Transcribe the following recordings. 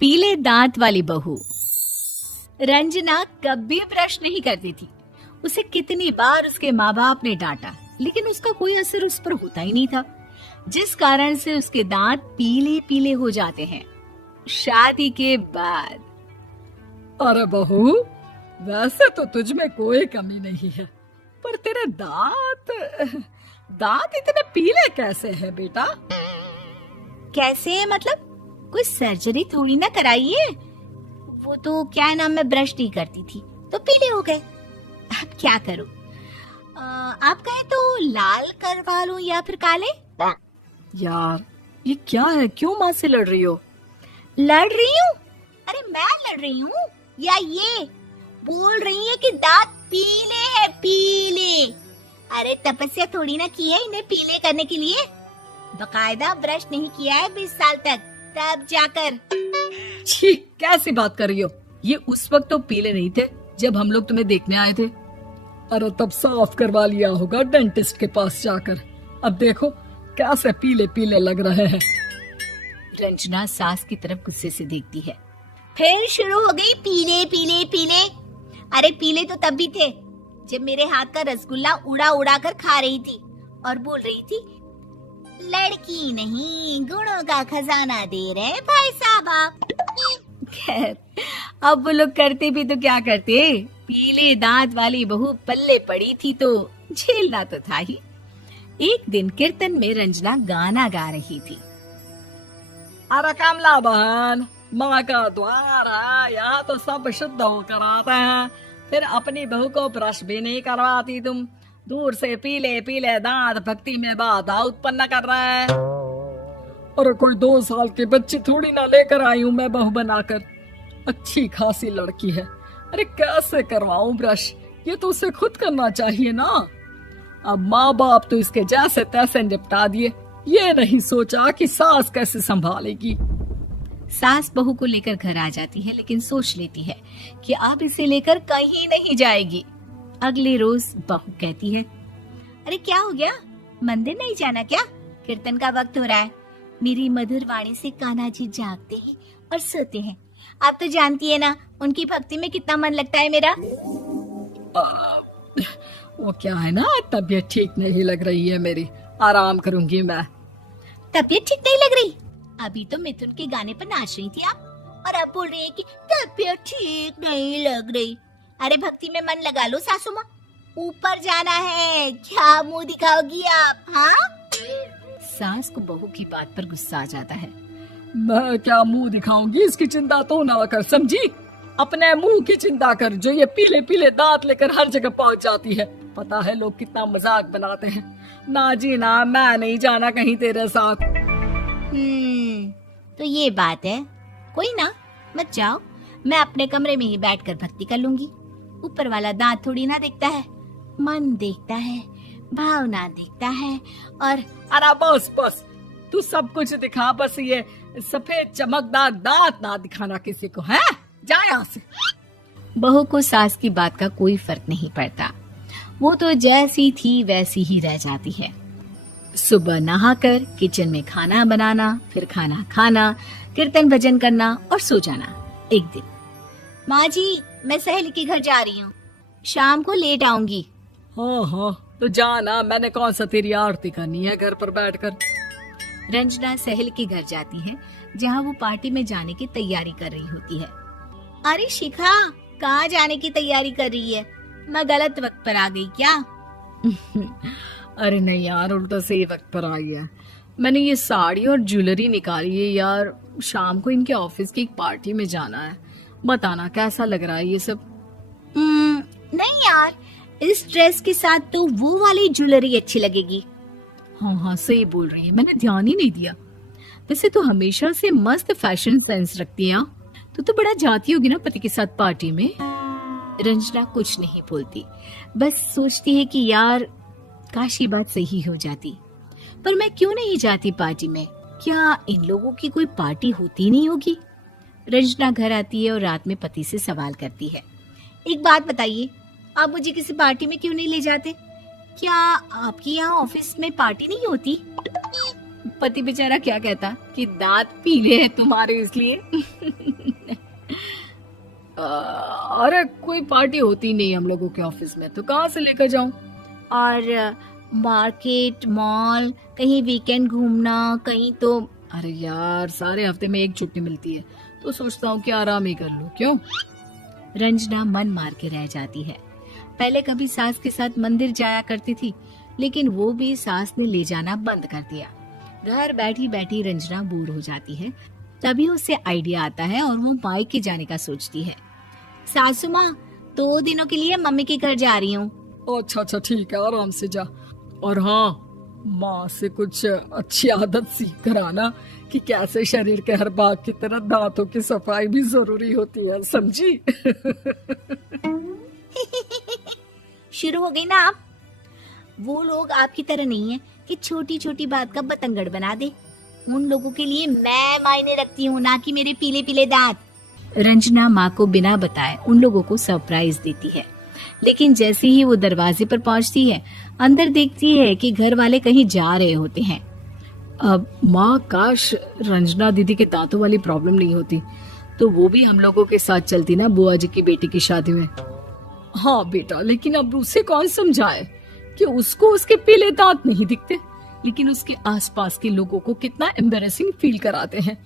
पीले दांत वाली बहू। रंजना कभी ब्रश नहीं करती थी। उसे कितनी बार उसके माँ बाप ने डांटा, लेकिन उसका कोई असर उस पर होता ही नहीं था, जिस कारण से उसके दांत पीले पीले हो जाते हैं। शादी के बाद। अरे बहू, वैसे तो तुझ में कोई कमी नहीं है, पर तेरे दांत इतने पीले कैसे हैं बेटा? कैसे मतलब? कोई सर्जरी थोड़ी ना कराइए। वो तो क्या नाम, मैं ब्रश नहीं करती थी तो पीले हो गए। अब क्या करूं? आप कहें तो लाल करवा लूं या फिर काले? यार ये क्या है, क्यों माँ से लड़ रही हो? लड़ रही हूँ? अरे मैं लड़ रही हूँ या ये बोल रही है कि दांत पीले हैं, पीले। अरे तपस्या थोड़ी ना की है इन्हें पीले करने के लिए। बकायदा ब्रश नहीं किया है 20 साल तक, तब जाकर। छी, कैसी बात कर रही हो? ये उस वक्त तो पीले नहीं थे जब हम लोग तुम्हें देखने आए थे। अरे तब साफ करवा लिया होगा डेंटिस्ट के पास जाकर। अब देखो कैसे पीले पीले लग रहे हैं। रंजना सास की तरफ गुस्से से देखती है। फिर शुरू हो गई पीले पीले पीले। अरे पीले तो तब भी थे जब मेरे हाथ का रसगुल्ला उड़ा उड़ा कर खा रही थी और बोल रही थी, लड़की नहीं गुणों का खजाना दे रहे भाई साहब आप। खैर, अब वो लोग करते भी तो क्या करते, पीले दांत वाली बहू पल्ले पड़ी थी तो झेलना तो था ही। एक दिन कीर्तन में रंजना गाना गा रही थी। अरे कमला बहन, माँ का द्वार है, यहाँ तो सब शुद्ध होकर आते हैं, फिर अपनी बहू को ब्रश भी नहीं करवाती तुम। दूर से पीले पीले दांत भक्ति में बाधा उत्पन्न कर रहे हैं। और कोई 2 साल के बच्चे थोड़ी ना लेकर आई हूँ मैं बहू बनाकर। अच्छी खासी लड़की है, अरे कैसे करवाऊं ब्रश? ये तो उसे खुद करना चाहिए ना। अब माँ बाप तो इसके जैसे तैसे निपटा दिए, ये नहीं सोचा कि सास कैसे संभालेगी। सास बहू को लेकर घर आ जाती है, लेकिन सोच लेती है कि अब इसे लेकर कहीं नहीं जाएगी। अगले रोज बहू कहती है, अरे क्या हो गया, मंदिर नहीं जाना क्या? कीर्तन का वक्त हो रहा है। मेरी मधुर वाणी से कान्हा जी जागते हैं और सोते हैं। आप तो जानती है ना उनकी भक्ति में कितना मन लगता है मेरा। वो क्या है ना, तबीयत ठीक नहीं लग रही है मेरी, आराम करूंगी मैं। तबीयत ठीक नहीं लग रही? अभी तो मिथुन के गाने पर नाच रही थी आप, और अब बोल रही है कि तबीयत ठीक नहीं लग रही। अरे भक्ति में मन लगा लो सासू माँ, ऊपर जाना है, क्या मुंह दिखाओगी आप? हाँ? सास को बहू की बात पर गुस्सा आ जाता है। मैं क्या मुंह दिखाऊंगी, इसकी चिंता तो ना कर, समझी? अपने मुंह की चिंता कर, जो ये पीले पीले दांत लेकर हर जगह पहुंच जाती है। पता है लोग कितना मजाक बनाते हैं। ना जी ना, मैं नहीं जाना कहीं तेरे साथ। तो ये बात है। कोई ना, मत जाओ, मैं अपने कमरे में ही बैठकर भक्ति कर लूंगी। ऊपर वाला दांत थोड़ी ना देखता है, मन देखता है, भावना देखता है। और अरे बस बस, तू सब कुछ दिखा, बस ये सफेद चमकदार दांत ना दिखाना किसी को, है? जा यहाँ से। बहू को सास की बात का कोई फर्क नहीं पड़ता, वो तो जैसी थी वैसी ही रह जाती है। सुबह नहाकर किचन में खाना बनाना, फिर खाना खाना, कीर्तन भजन करना और सो जाना। एक दिन, माँ जी मैं सहेली के घर जा रही हूँ, शाम को लेट आऊंगी। हाँ, तो जाना, मैंने कौन सा तेरी आरती करनी है घर पर बैठकर। रंजना सहेली के घर जाती है, जहाँ वो पार्टी में जाने की तैयारी कर रही होती है। अरे शिखा, कहाँ जाने की तैयारी कर रही है? मैं गलत वक्त पर आ गई क्या? अरे नहीं यार, उल्टा सही वक्त पर आई है। मैंने ये साड़ी और ज्वेलरी निकाली है यार, शाम को इनके ऑफिस की एक पार्टी में जाना है। बताना कैसा लग रहा है ये सब? नहीं यार, इस ड्रेस के साथ तो वो वाली ज्वेलरी अच्छी लगेगी। हाँ सही बोल रही है, मैंने ध्यान ही नहीं दिया। वैसे तो हमेशा से मस्त फैशन सेंस रखती है। तो बड़ा जाती होगी ना पति के साथ पार्टी में। रंजना कुछ नहीं बोलती, बस सोचती है कि यार काश ये बात सही हो जाती, पर मैं क्यों नहीं जाती पार्टी में? क्या इन लोगों की कोई पार्टी होती नहीं होगी? रंजना घर आती है और रात में पति से सवाल करती है, एक बात बताइए, आप मुझे किसी पार्टी में क्यों नहीं ले जाते? क्या आपके यहाँ ऑफिस में पार्टी नहीं होती? पति बेचारा क्या कहता कि दांत पीले हैं तुम्हारे इसलिए। अरे कोई पार्टी होती नहीं हम लोगों के ऑफिस में, तो कहाँ से लेकर जाऊं? और मार्केट, मॉल, कहीं वीकेंड घूमना, कहीं तो। अरे यार सारे हफ्ते में एक छुट्टी मिलती है, तो सोचता हूँ कि आराम ही कर लूं। क्यों? रंजना मन मार के रह जाती है। पहले कभी सास के साथ मंदिर जाया करती थी, लेकिन वो भी सास ने ले जाना बंद कर दिया। घर बैठी बैठी रंजना बोर हो जाती है। तभी उसे आइडिया आता है और वो मायके जाने का सोचती है। सासू माँ, 2 दिनों के लिए मम्मी के घर जा रही हूँ। अच्छा अच्छा ठीक है, आराम से जा। और हाँ, माँ से कुछ अच्छी आदत सीख कर आना कि कैसे शरीर के हर भाग की तरह दांतों की सफाई भी जरूरी होती है, समझी? शुरू हो गई ना आप। वो लोग आपकी तरह नहीं है कि छोटी छोटी बात का बतंगड़ बना दे। उन लोगों के लिए मैं मायने रखती हूँ, ना कि मेरे पीले पीले दांत। रंजना माँ को बिना बताए उन लोगों को सरप्राइज देती है, लेकिन जैसे ही वो दरवाजे पर पहुंचती है, अंदर देखती है कि घर वाले कहीं जा रहे होते हैं। अब माँ, काश रंजना दीदी के दांतों वाली प्रॉब्लम नहीं होती, तो वो भी हम लोगों के साथ चलती ना बुआ जी की बेटी की शादी में। हाँ बेटा, लेकिन अब उसे कौन समझाए कि उसको उसके पीले दांत नहीं दिखते, लेकिन उसके आसपास के लोगों को कितना एम्बैरेसिंग फील कराते हैं।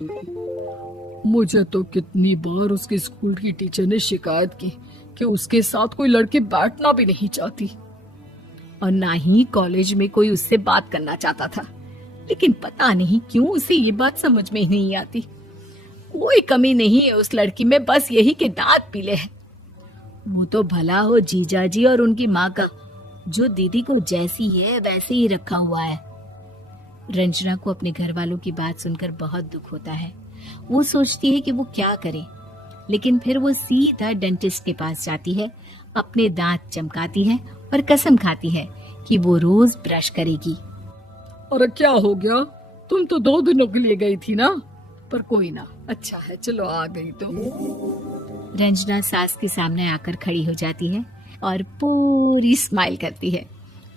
मुझे तो कितनी बार उसके स्कूल की टीचर ने शिकायत की कि उसके साथ कोई लड़की बैठना भी नहीं चाहती, और ना ही कॉलेज में कोई उससे बात करना चाहता था। लेकिन पता नहीं क्यों उसे ये बात समझ में ही नहीं आती। कोई कमी नहीं है उस लड़की में, बस यही कि दांत पीले हैं। वो तो भला हो जीजा जी और उनकी माँ का, जो दीदी को जैसी है वैसे ही रखा हुआ है। रंजना को अपने घर वालों की बात सुनकर बहुत दुख होता है। वो सोचती है कि वो क्या करे, लेकिन फिर वो सीधा डेंटिस्ट के पास जाती है, अपने दांत चमकाती है और कसम खाती है कि वो रोज ब्रश करेगी। अरे क्या हो गया? तुम तो 2 दिनों के लिए गई थी ना। पर कोई ना, अच्छा है, चलो आ गई तो। रंजना सास के सामने आकर खड़ी हो जाती है और पूरी स्माइल करती है,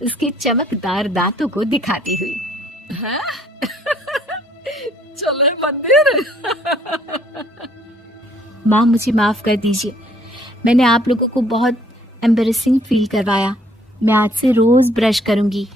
उसके चमकदार दांतों को दिखाती हुई। हैं? चले मंदिर? माँ, मुझे माफ कर दीजिए, मैंने आप लोगों को बहुत एम्बैरेसिंग फील करवाया। मैं आज से रोज ब्रश करूंगी।